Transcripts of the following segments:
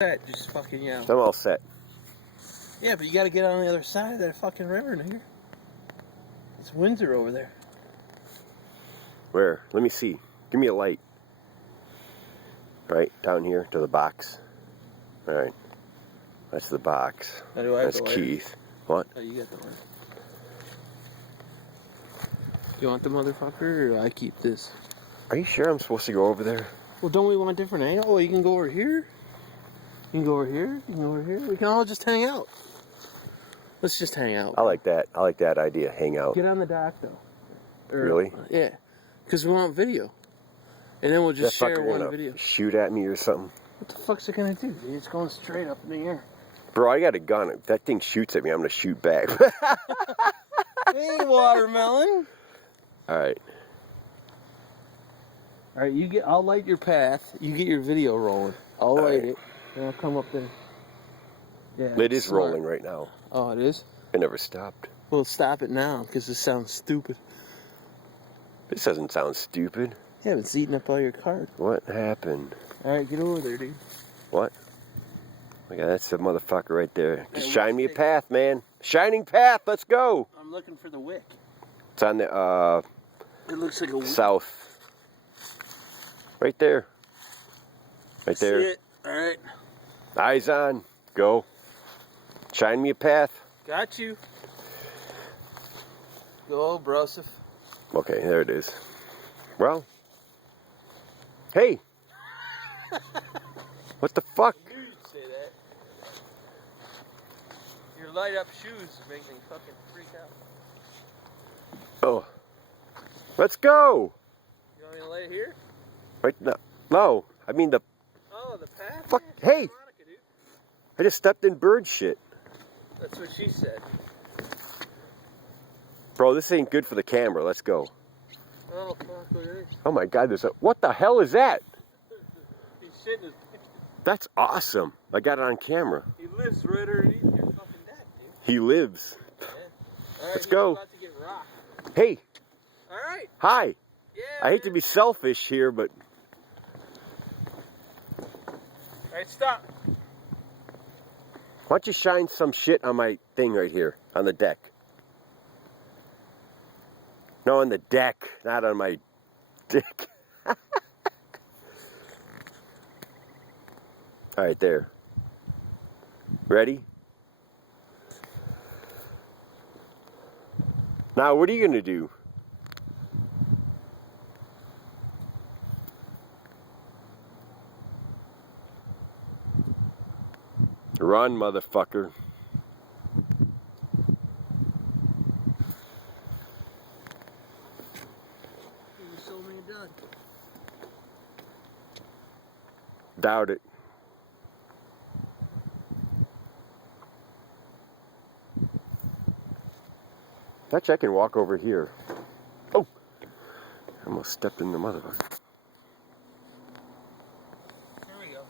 Set, just fucking yell. I'm all set. Yeah, but you gotta get on the other side of that fucking river, nigga. It's Windsor over there. Where? Let me see. Give me a light. Right, down here to the box. Alright. That's the box. How do I have That's the lighter? Keith. What? Oh, you got the one. You want the motherfucker, or do I keep this? Are you sure I'm supposed to go over there? Well, don't we want a different angle? Well, you can go over here. You can go over here. You can go over here. We can all just hang out. Let's just hang out. I like that. I like that idea. Hang out. Get on the dock, though. Really? Yeah. Because we want video. And then we'll just That share fucker one gonna video. shoot at me or something? What the fuck's it gonna do, dude? It's going straight up in the air. Bro, I got a gun. If that thing shoots at me, I'm gonna shoot back. Hey, watermelon. Alright. All right, you get. I'll light your path. You get your video rolling. I'll light it, and I'll come up there. Yeah. It is smart. rolling right now. Oh, it is. It never stopped. Well, stop it now, because this sounds stupid. This doesn't sound stupid. Yeah, but it's eating up all your cards. What happened? All right, get over there, dude. What? Okay, that's the motherfucker right there. Just Hey, shine me a what's path, man. Shining path, let's go. I'm looking for the wick. It's on the It looks like a wick. south. Right there. Right there. See it? All right. Eyes on. Go. Shine me a path. Got you. Go, brosif. Okay, there it is. Well. Hey. What the fuck? I knew you'd say that. Your light up shoes make me fucking freak out. Oh. Let's go. You want me to lay it here? Right now. No. I mean the Oh, the path? fuck. Yeah, Hey. Veronica, dude. I just stepped in bird shit. That's what she said. Bro, this ain't good for the camera. Let's go. Oh, fuck, look at this. Oh my god, there's a... What the hell is that? He's shitting his pants. That's awesome. I got it on camera. He lives right underneath your fucking deck, dude. He lives. Yeah. All right, Let's he's go. about to get rocked. Hey. All right. Hi. Yeah. I hate to be selfish here, but... All right, stop. Why don't you shine some shit on my thing right here, on the deck? No, on the deck, not on my dick. All right, there. Ready? Now, what are you gonna do? Run, motherfucker. You sold me a dud. Doubt it. Actually, I can walk over here. Oh! I almost stepped in the motherfucker. Here we go.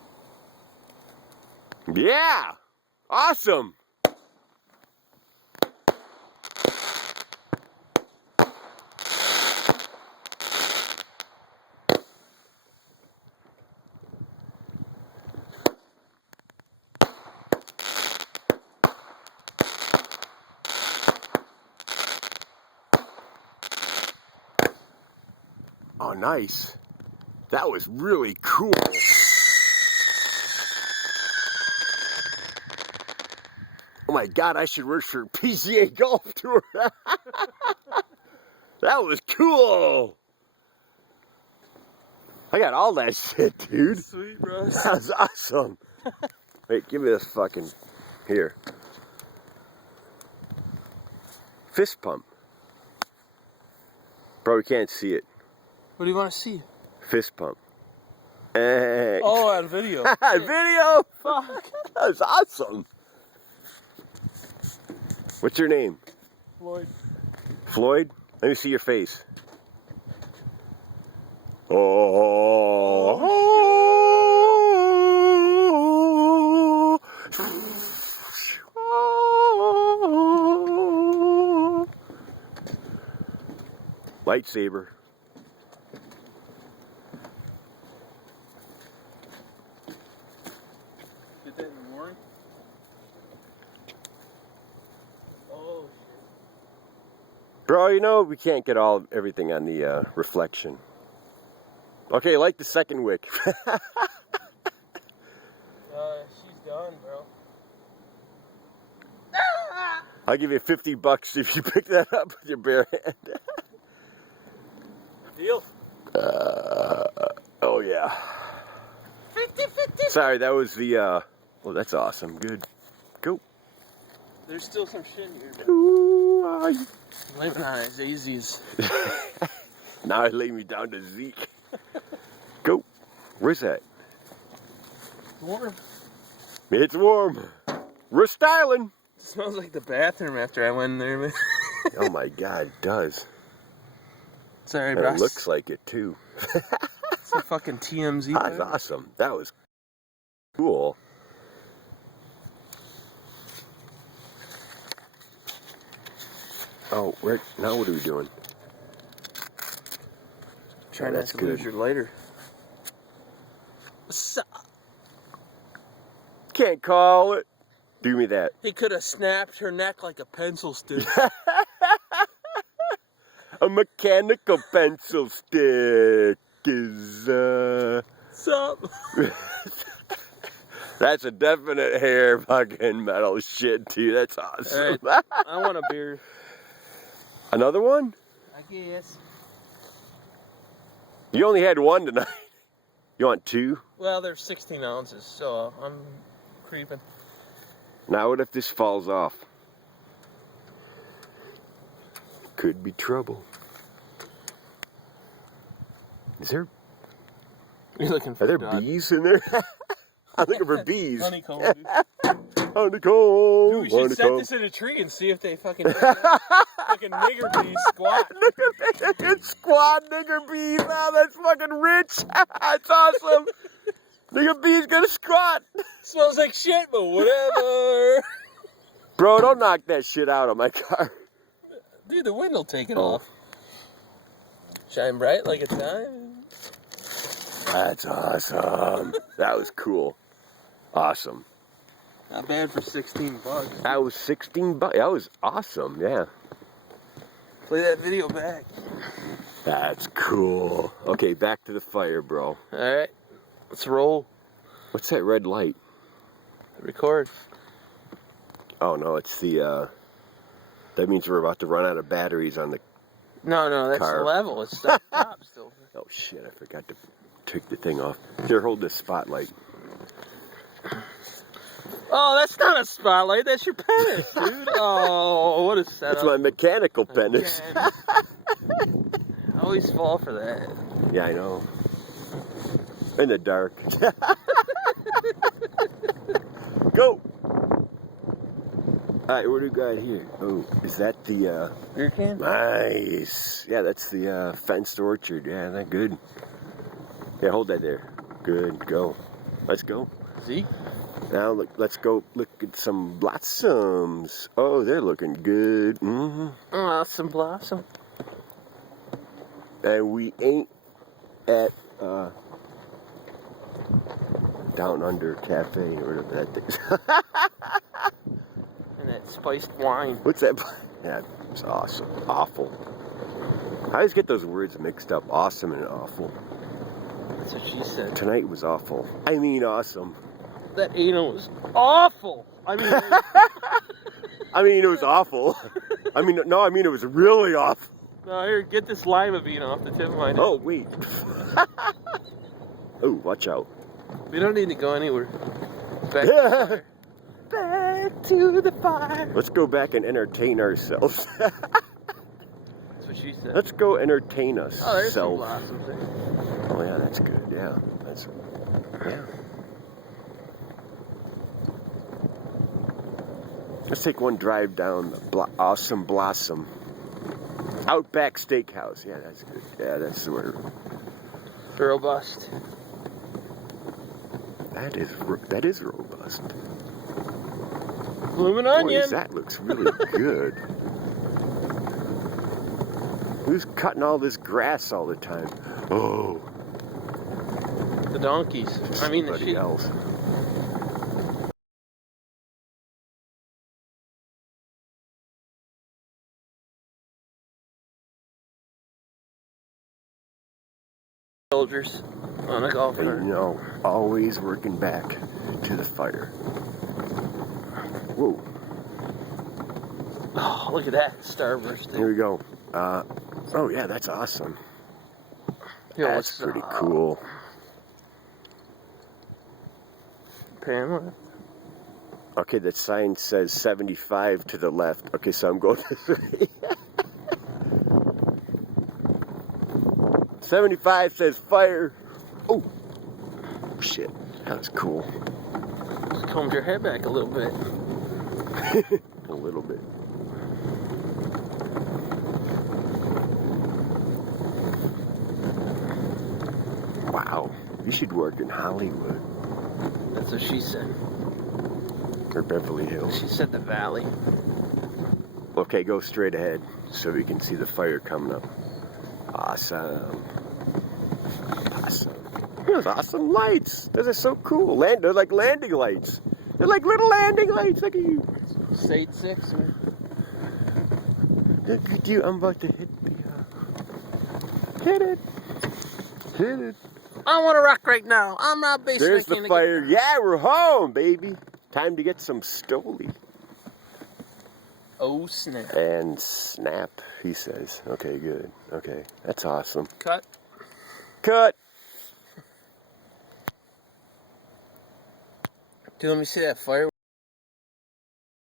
Yeah! Awesome! Oh, nice. That was really cool. Oh my god, I should work for PGA Golf Tour. That was cool. I got all that shit, dude. Sweet, bro. That was awesome. Wait, give me this fucking... Here. Fist pump. Bro, we can't see it. What do you want to see? Fist pump. Hey. Oh, on video. Video? Fuck. That was awesome. What's your name? Floyd. Floyd? Let me see your face. Oh. Lightsaber. Bro, you know we can't get everything on the reflection. Okay, light the second wick. She's done, bro. I'll give you $50 if you pick that up with your bare hand. Deal. Oh yeah. 50-50. Sorry, that was the, well, that's awesome. Good. Go. There's still some shit in here. Ooh, Living on it as easy as. now I lay me down to Zeke. Go. Where's that? Warm. It's warm. We're styling. It smells like the bathroom after I went in there, man. Oh my God, it does. Sorry, And bro. it looks like it too. It's a fucking TMZ. That's awesome. That was cool. Oh, right now what are we doing? Try Oh, not that's to good. lose your lighter. Can't call it. Do me that. He could have snapped her neck like a pencil stick. A mechanical pencil stick is, Sup? That's a definite hair fucking metal shit, too. That's awesome. Alright, I want a beer. Another one? I guess. You only had one tonight. You want two? Well, they're 16 ounces, so I'm creeping. Now what if this falls off? Could be trouble. Is there? You're looking for Are there a dog. bees in there? I'm looking for bees. Honeycomb, dude. Honeycomb. Dude, we should set honeycomb. this in a tree and see if they fucking nigger bees squat. Look at that squad nigger bees. Oh, that's fucking rich. That's awesome. Nigger bees gonna squat. Smells like shit, but whatever. Bro, don't knock that shit out of my car. Dude, the wind will take it Oh. off. Shine bright like a time. That's awesome. That was cool. Awesome. Not bad for 16 bucks. That was $16. That was awesome. Yeah. Play that video back. That's cool. Okay, back to the fire, bro. Alright, let's roll. What's that red light? Record. Oh no, it's the that means we're about to run out of batteries on the No, that's car. the level. It's the top still. Oh shit, I forgot to take the thing off. Here, hold this spotlight. Oh, that's not a spotlight. That's your penis, dude. Oh, what a setup. That's my mechanical penis. Again. I always fall for that. Yeah, I know. In the dark. Go! Alright, what do we got here? Oh, is that the, Beer can? nice. Yeah, that's the, fenced orchard. Yeah, that's good. Yeah, hold that there. Good, go. Let's go. Zeke? Now, look, let's go look at some blossoms. Oh, they're looking good. Mm-hmm. Oh, some blossom. And we ain't at, Down Under Cafe or whatever that thing is. And that spiced wine. What's that? Yeah, it's awesome. Awful. I always get those words mixed up. Awesome and awful. That's what she said. Tonight was awful. I mean awesome. That anal was awful. I mean, I mean, it was awful. I mean, no, I mean, it was really awful. no, here, get this lima bean off the tip of my neck. Oh, wait. Oh, watch out. We don't need to go anywhere. Back to the fire. Back to the fire. Let's go back and entertain ourselves. That's what she said. Let's go entertain us. Oh, there's some blossoms there. Oh, yeah, that's good. Yeah, that's. Yeah. Let's take one drive down the awesome blossom. Outback Steakhouse. Yeah, that's good. Yeah, that's the word. Robust. That is robust. Bloomin' Boy, onion. that looks really good. Who's cutting all this grass all the time? Oh, The donkeys. I mean the somebody sheep. else. soldiers on a golf And cart. you know, always working back to the fire. Whoa, Oh, look at that starburst. here we go. Oh yeah, that's awesome. Yo, That's pretty cool. Pan left. Okay, the sign says 75 to the left. Okay, so I'm going this way. 75 says fire. Oh, shit. That was cool. Just combed your hair back a little bit. A little bit. Wow. You should work in Hollywood That's what she said. or Beverly Hills. She said the valley. Okay, go straight ahead so we can see the fire coming up. Awesome. Awesome. Those awesome lights. Those are so cool. They're like landing lights. They're like little landing lights. Look at you. State 6, man. Look at you. I'm about to hit the... hit it. Hit it. I want to rock right now. I'm not basing. There's the fire. Yeah, we're home, baby. Time to get some Stoli. Oh, snap. And snap, he says. Okay, good. Okay, that's awesome. Cut. Cut. Dude, let me see that fire.